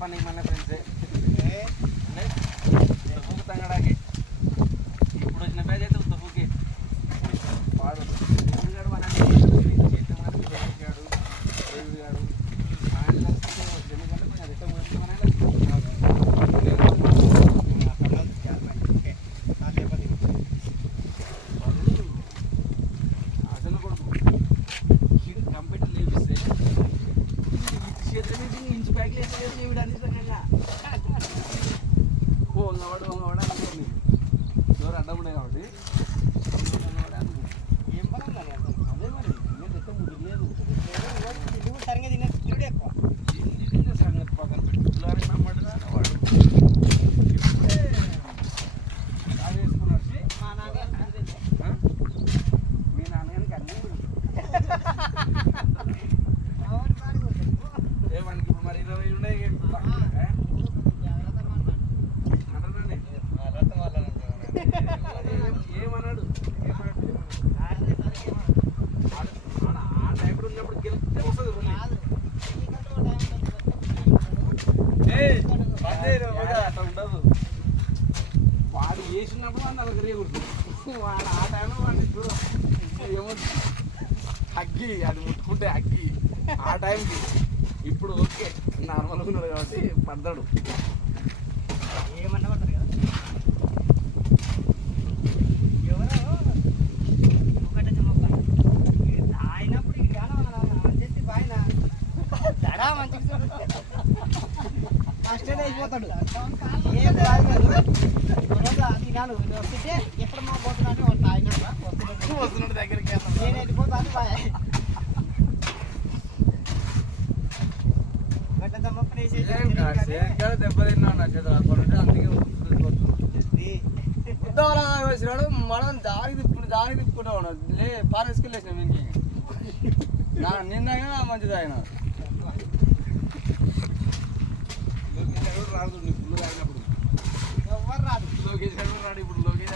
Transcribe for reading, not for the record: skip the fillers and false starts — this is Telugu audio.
పని మన ఫ్రెండ్సే ఉత్తపుకు తంగడాకి ఇప్పుడు వచ్చిన బ్యాచ్ అయితే ఉత్తపుకి వాడు గాడు మన చేతగాడు దేవుడు ఆయన ఎందుకంటే కొంచెం రిటర్న్ అసలు కొడుకు కంప్యూటర్ లేపిస్తే చేతుల నుంచి ఇంచు బ్యాగ్లు వేసలేదు ఇవిడని సంగంగా వంగవాడు అనుకోండి ఎవరు అడ్డముడే కాబట్టి ఏం పని అదే మరి తినేది ముద్దు లేదు సరిగ్గా తినే తిరుడు ఎక్కువ తిన్న సంగతి పక్కన పెట్టుకున్నారు నమ్మడు వాడు ఇప్పుడే అది వేసుకున్నాడు మా నాన్నగారు మీ నాన్నగారికి అన్నీ ఏమనికి ఇప్పుడు మరి 20 ఉన్నాయి ఏమన్నాడు ఆ టైంలో ఉన్నప్పుడు గెలిస్తే వస్తుంది అట్లా ఉండదు వాడు చేసినప్పుడు వాడు నలుగురు రేగుడుతుంది వాడు ఆ టైంలో వాడిని ఇప్పుడు ఏమో అగ్గి అది ముట్టుకుంటే అగ్గి ఆ టైంకి ఇప్పుడు ఓకే నార్మల్గా ఉన్నాడు కాబట్టి పడతాడు ఏమన్నా పడతారు కదా అయిపోతాడు వస్తుంటే ఎక్కడ మా పోతున్నాను వస్తున్నాడు దగ్గరికి నేను వెళ్ళిపోతాను దెబ్బతిన్నాడు నా చేతులు అందుకే వచ్చినాడు మనం దానికి తిప్పుకుంటా ఉన్నాడు లే పారేసుకెళ్ళేసిన ఇంకే నిన్న అయినా మంచిది ఆయన రాదు ఫుల్ తాగినప్పుడు ఎవరు రాదు లోకేష్ రాడు ఇప్పుడు లోకేష్